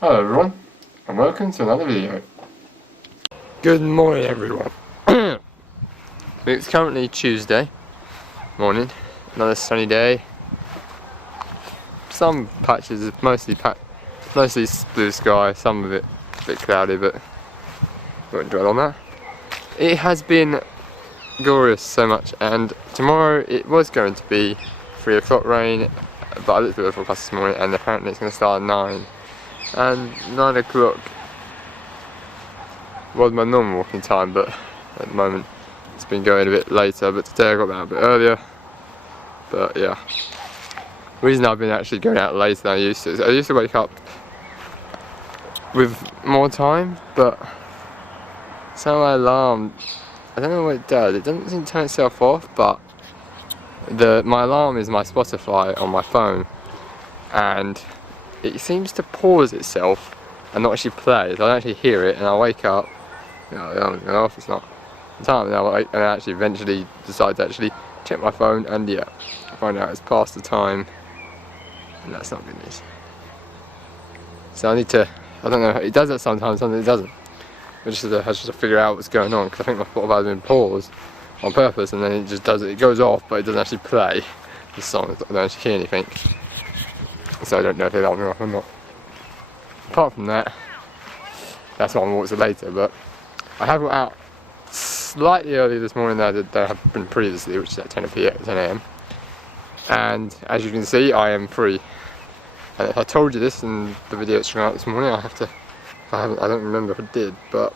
Hello everyone, and welcome to another video. Good morning everyone. It's currently Tuesday morning, another sunny day. Some patches, mostly blue sky, some of it a bit cloudy, but I won't dwell on that. It has been glorious so much, and tomorrow it was going to be 3 o'clock rain, but I looked at the forecast this morning and apparently it's going to start at 9. And 9 o'clock was my normal walking time, but at the moment it's been going a bit later. But today I got out a bit earlier. But yeah, the reason I've been actually going out later than I used to is I used to wake up with more time, but so my alarm, I don't know what it does. It doesn't seem to turn itself off, but my alarm is my Spotify on my phone, and it seems to pause itself and not actually play. So I don't actually hear it, and I wake up, the alarm's going off, it's not time, and I actually eventually decide to actually check my phone, and yeah, I find out it's past the time, and that's not good news. So I need to, I don't know, it does that sometimes it doesn't. I just have to figure out what's going on, because I think my Spotify has been paused on purpose, and then it just does it, it goes off, but it doesn't actually play the song, I don't actually hear anything. So I don't know if they let me off or not. Apart from that, that's why I'm always later, but I have got out slightly earlier this morning than I have been previously, which is at 10 AM. And as you can see, I am free. And if I told you this in the video that's going out this morning, I don't remember if I did, but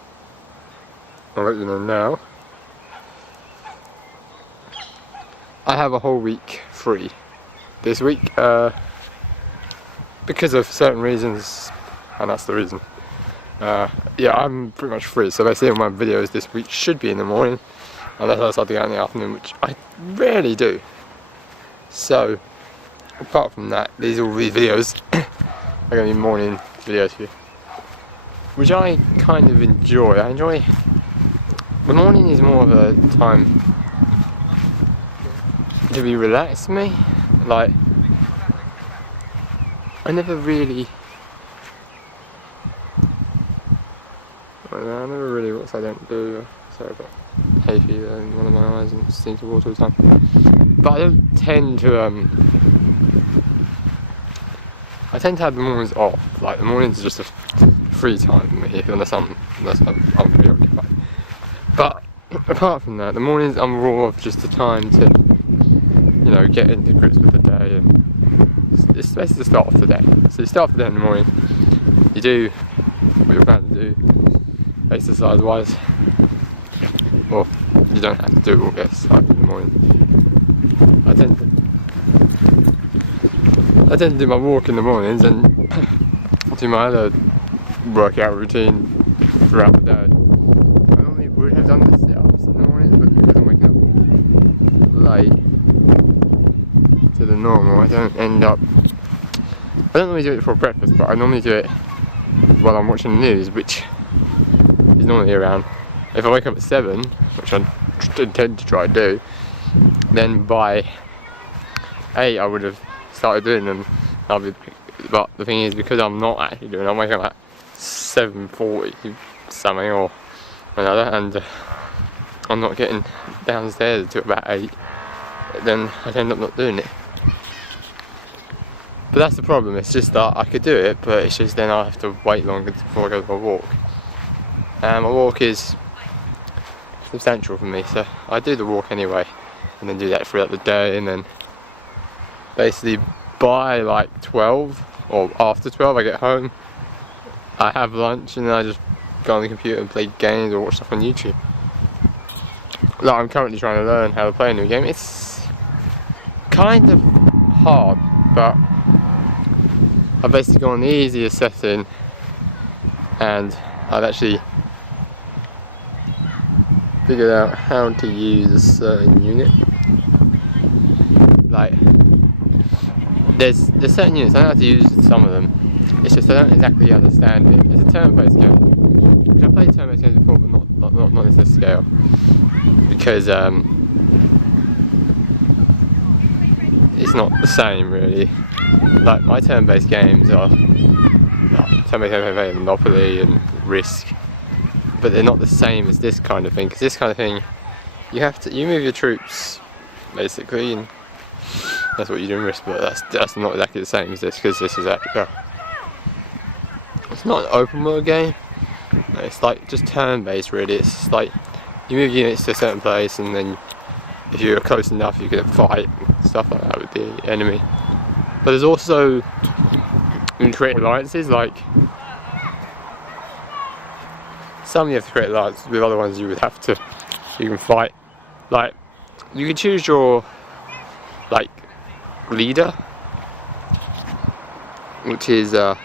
I'll let you know now. I have a whole week free this week. Because of certain reasons, and that's the reason. Yeah, I'm pretty much free, so basically all my videos this week should be in the morning, unless I decide to go out in the afternoon, which I rarely do. So, apart from that, all these videos are going to be morning videos for you, which I kind of enjoy. The morning is more of a time to be relaxed for me. Like, I never really what I don't do. Sorry about hay fever in one of my eyes and seems to water all the time. But I don't tend to have the mornings off. Like, the mornings are just a free time for me, unless I'm preoccupied. But apart from that, the mornings I'm more of just a time to, you know, get into grips with the day, and it's basically the start of the day. So you start the day in the morning, you do what you're planning to do, exercise wise, or you don't have to do all exercise in the morning. I tend to do my walk in the mornings and do my other workout routine throughout the day. I normally would have done the sit-ups in the mornings, but because I'm waking up late to the normal, I don't normally do it before breakfast, but I normally do it while I'm watching the news, which is normally around, if I wake up at 7, which I intend to try to do, then by 8 I would have started doing them. But the thing is, because I'm not actually doing it, I'm waking up at 7:40 something or another, and I'm not getting downstairs until about 8, then I end up not doing it. But that's the problem, it's just that I could do it, but it's just then I have to wait longer before I go for a walk. And my walk is substantial for me, so I do the walk anyway, and then do that throughout the day, and then basically by like 12 or after 12 I get home, I have lunch, and then I just go on the computer and play games or watch stuff on YouTube. Like, I'm currently trying to learn how to play a new game. It's kind of hard, but I've basically gone on the easiest setting, and I've actually figured out how to use a certain unit. Like, there's certain units, I know how to use some of them, it's just I don't exactly understand it. It's a turn-based game, which I've played turn-based games before, but not at this scale, because it's not the same really. Like, my turn-based games are like Monopoly and Risk, but they're not the same as this kind of thing. Because this kind of thing, you move your troops basically, and that's what you do in Risk. But that's not exactly the same as this, because this is actually it's not an open world game. It's like just turn-based really. It's like you move units to a certain place, and then if you're close enough you can fight and stuff like that with the enemy. But there's also, you can create alliances, like some you have to create alliances with, other ones you can fight. Like you can choose your like leader, which is a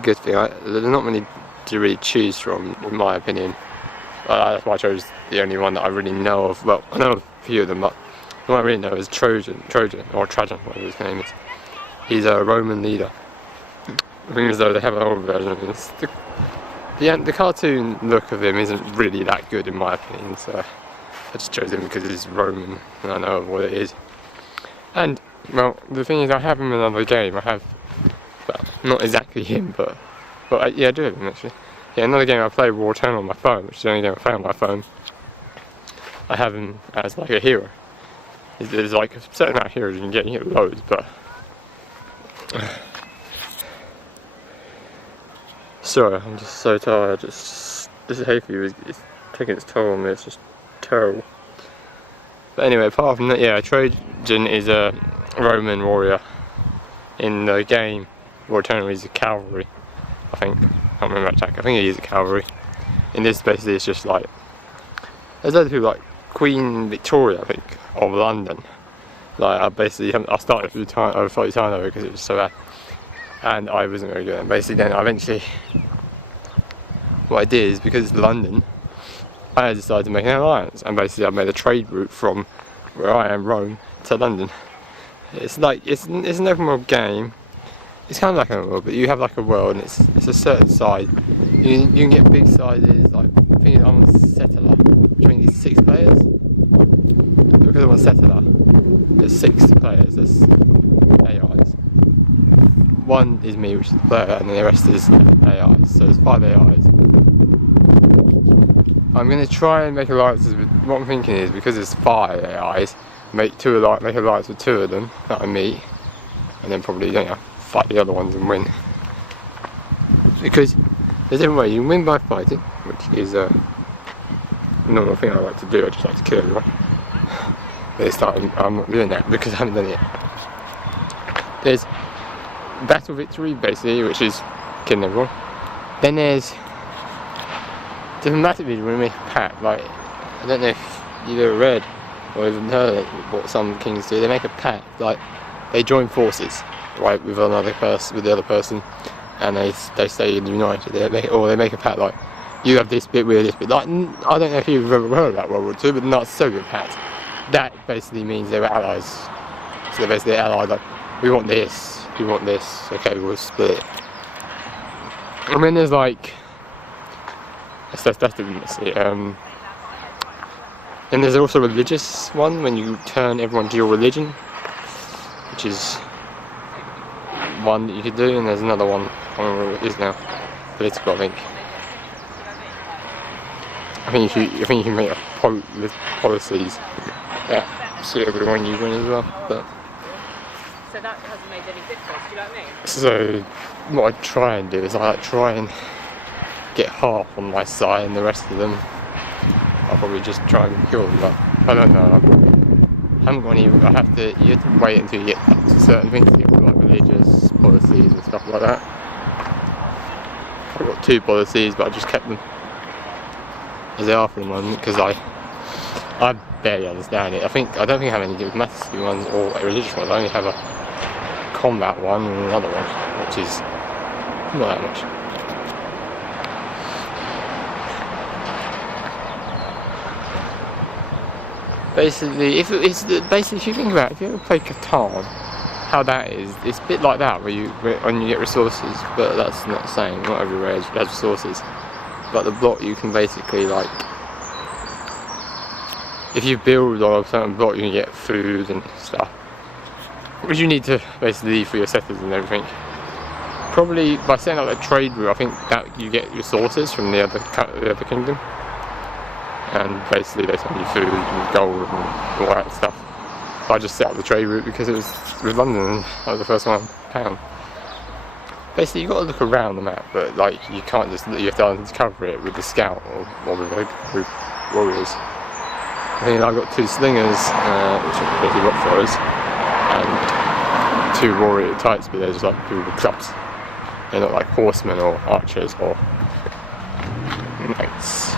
good thing. There's not many to really choose from, in my opinion. That's why I chose the only one that I really know of. Well, I know a few of them, but the one I really know is Trojan, or Trajan, whatever his name is. He's a Roman leader. I think as though they have an older version of this. The cartoon look of him isn't really that good in my opinion, so I just chose him because he's Roman and I know what it is. And, well, the thing is I have him in another game. I have, well, not exactly him, but yeah, I do have him actually. Yeah, another game I play, War Eternal, on my phone, which is the only game I play on my phone. I have him as like a hero. There's like a certain amount of heroes you can get loads, but sorry, I'm just so tired. This hay fever is taking its toll on me. It's just terrible. But anyway, apart from that, yeah, Trojan is a Roman warrior. In the game, War Eternal, he's a cavalry, I think. I can't remember exactly. I think he is a cavalry. In this, basically, it's just like there's other people like Queen Victoria, I think, of London. Like I started through Lusitano because it was so bad, and I wasn't very good. And basically, then eventually, what I did is, because it's London, I decided to make an alliance, and basically I made a trade route from where I am, Rome, to London. It's like it's an open world game. It's kind of like a world, but you have like a world, and it's a certain size. You can get big sizes. Like I think I'm on Settler, which means it's 6 players. Because I'm on Settler, there's 6 players. There's AIs. One is me, which is the player, and then the rest is AIs. So there's 5 AIs. I'm gonna try and make alliances with. What I'm thinking is, because there's 5 AIs, make alliance with 2 of them that I meet, and then probably fight the other ones and win. Because there's a different way. You can win by fighting, which is a normal thing I like to do. I just like to kill everyone. But this time I'm not doing that because I haven't done it yet. There's battle victory, basically, which is killing everyone. Then there's diplomatic victory, when we make a pact. Like, I don't know if you've ever read or even heard what some kings do. They make a pact, like they join forces, right, with another person, with the other person, and they stay united. They make a pact, like you have this bit, we have this bit. Like, I don't know if you've ever heard about World War II, but not so good pact. That basically means they were allies. So they're basically allied, like we want this, you want this, okay, we'll split it. And then there's like that's diplomacy. And there's also a religious one, when you turn everyone to your religion, which is one that you could do, and there's another one, I don't remember what it is now, political, I think. I think you can make policies that suit everyone you win as well. But so that hasn't made any difference, do you know what I mean? So what I try and do is I try and get half on my side, and the rest of them I'll probably just try and kill them, but I don't know. I haven't got any. You have to wait until you get to certain things to get like religious policies and stuff like that. I've got 2 policies, but I just kept them as they are for the moment because I barely understand it. I don't think I have any diplomacy ones or religious ones. I only have a combat one and another one, which is not that much. Basically, if you think about it, if you ever play Catan, how that is, it's a bit like that when you get resources, but that's not the same. Not everywhere has resources. But the block, you can basically, like, if you build on a certain block, you can get food and stuff, which you need to basically for your settlers and everything. probably by setting up a trade route, I think that you get your sources from the other kingdom, and basically they send you food and gold and all that stuff. I just set up the trade route because it was with London, like the first one I found. Basically, you've got to look around the map, but like you can't just, you have to uncover it with the scout or with a group of warriors. I think I've got 2 slingers, which are basically rock throwers, and 2 warrior types, but they're just like people with clubs. They're not like horsemen or archers or knights.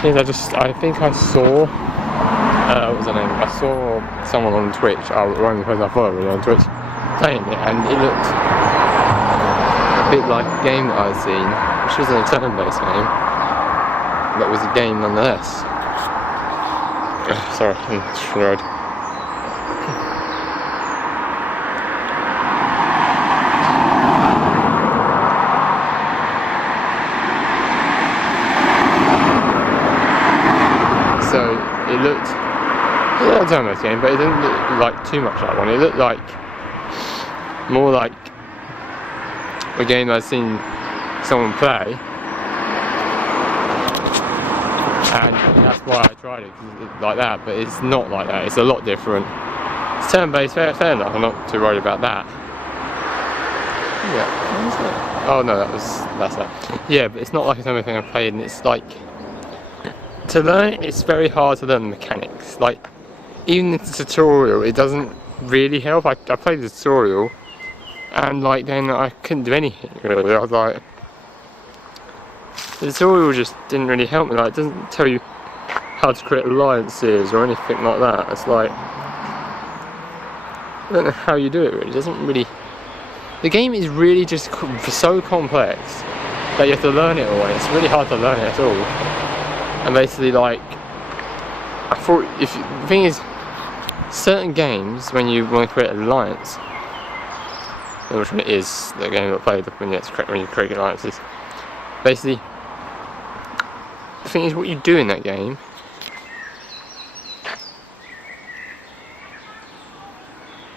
I think I saw, what was her name? I saw someone on Twitch, one of the person I follow really on Twitch, playing it, and it looked a bit like a game that I'd seen, which wasn't a turn-based game, but it was a game nonetheless. Sorry, I'm just on the road. So it looked, yeah, a turn-based game, but it didn't look like too much like one. It looked like more like a game I'd seen someone play, and that's why I tried it, like that. But it's not like that. It's a lot different. It's turn-based, fair enough. I'm not too worried about that. Yeah, what was that? Oh no, that's that. Yeah, but it's not like it's everything I've played, and it's like, to learn it's very hard to learn the mechanics. Like, even the tutorial, it doesn't really help. I played the tutorial, and like then I couldn't do anything really. I was like, the tutorial just didn't really help me. Like, it doesn't tell you how to create alliances or anything like that. It's like, I don't know how you do it really. It doesn't really. The game is really just so complex that you have to learn it all, and it's really hard to learn it at all. And basically, like, I thought, the thing is, certain games, when you want to create an alliance, which one it is, the game that I played when you create alliances, basically, the thing is, what you do in that game,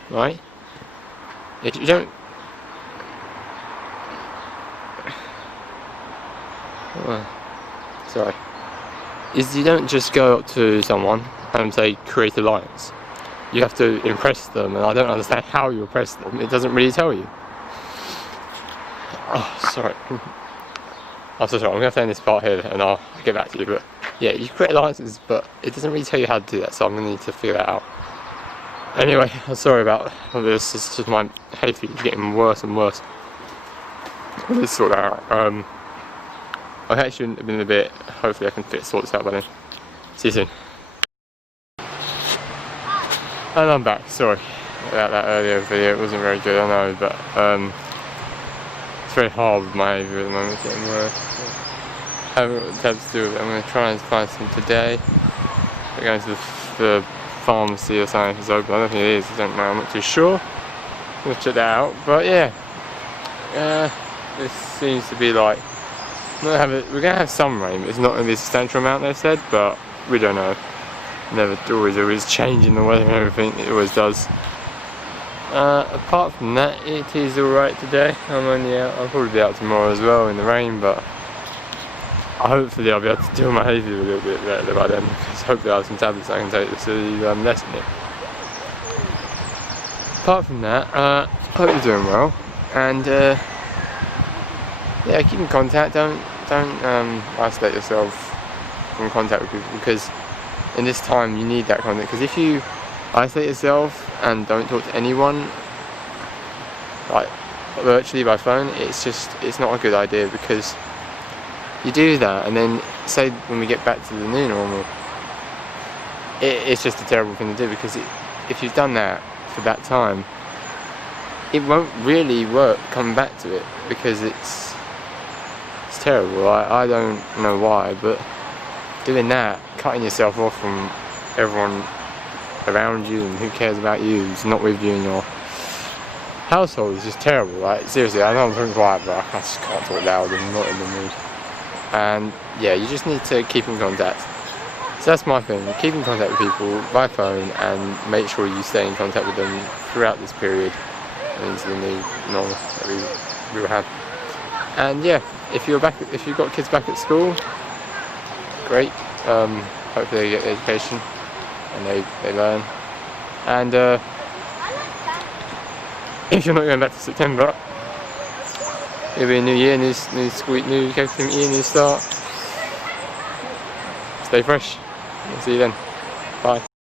right, if you don't, sorry, is you don't just go up to someone and say create alliance. You have to impress them, and I don't understand how you impress them. It doesn't really tell you. Oh, sorry. I'm so sorry. I'm going to have to end this part here and I'll get back to you. But yeah, you create alliances, but it doesn't really tell you how to do that, so I'm going to need to figure that out. Anyway, I'm sorry about all this. It's just my hay fever's getting worse and worse. Let's sort that out. I've actually been a bit, hopefully I can sort this out by then. See you soon. And I'm back, sorry about that earlier video, it wasn't very good, I know, but it's very hard with my behaviour at the moment, it's getting worse. I haven't got the tabs to do with it. I'm going to try and find some today. We're going to the pharmacy or something if it's open. I don't think it is, I don't know, I'm not too sure. We'll check that out, but yeah. This seems to be like, we're going to have some rain, but it's not going to be a substantial amount, they've said, but we don't know. Never always changing the weather and everything, it always does. Apart from that, it is alright today. I'm only out, I'll probably be out tomorrow as well in the rain, but hopefully I'll be able to deal with my hay fever a little bit better by then, because hopefully I have some tablets I can take to lessen it. Apart from that, I hope you're doing well, and yeah, keep in contact, don't isolate yourself from contact with people, because in this time you need that contact, because if you isolate yourself and don't talk to anyone, like virtually by phone, it's not a good idea, because you do that and then say when we get back to the new normal, it's just a terrible thing to do, because if you've done that for that time, it won't really work coming back to it, because it's terrible. I don't know why, but doing that, cutting yourself off from everyone around you and who cares about you, who's not with you in your household, is just terrible. Like, seriously, I know I'm talking quiet, but I just can't talk loud, I'm not in the mood. And yeah, you just need to keep in contact. So that's my thing, keep in contact with people by phone and make sure you stay in contact with them throughout this period and into the new normal that we we will have. And yeah, if you've got kids back at school, great. Hopefully they get the education and they learn. And if you're not going back to September, it'll be a new year, new school, new academic year, new start. Stay fresh. See you then. Bye.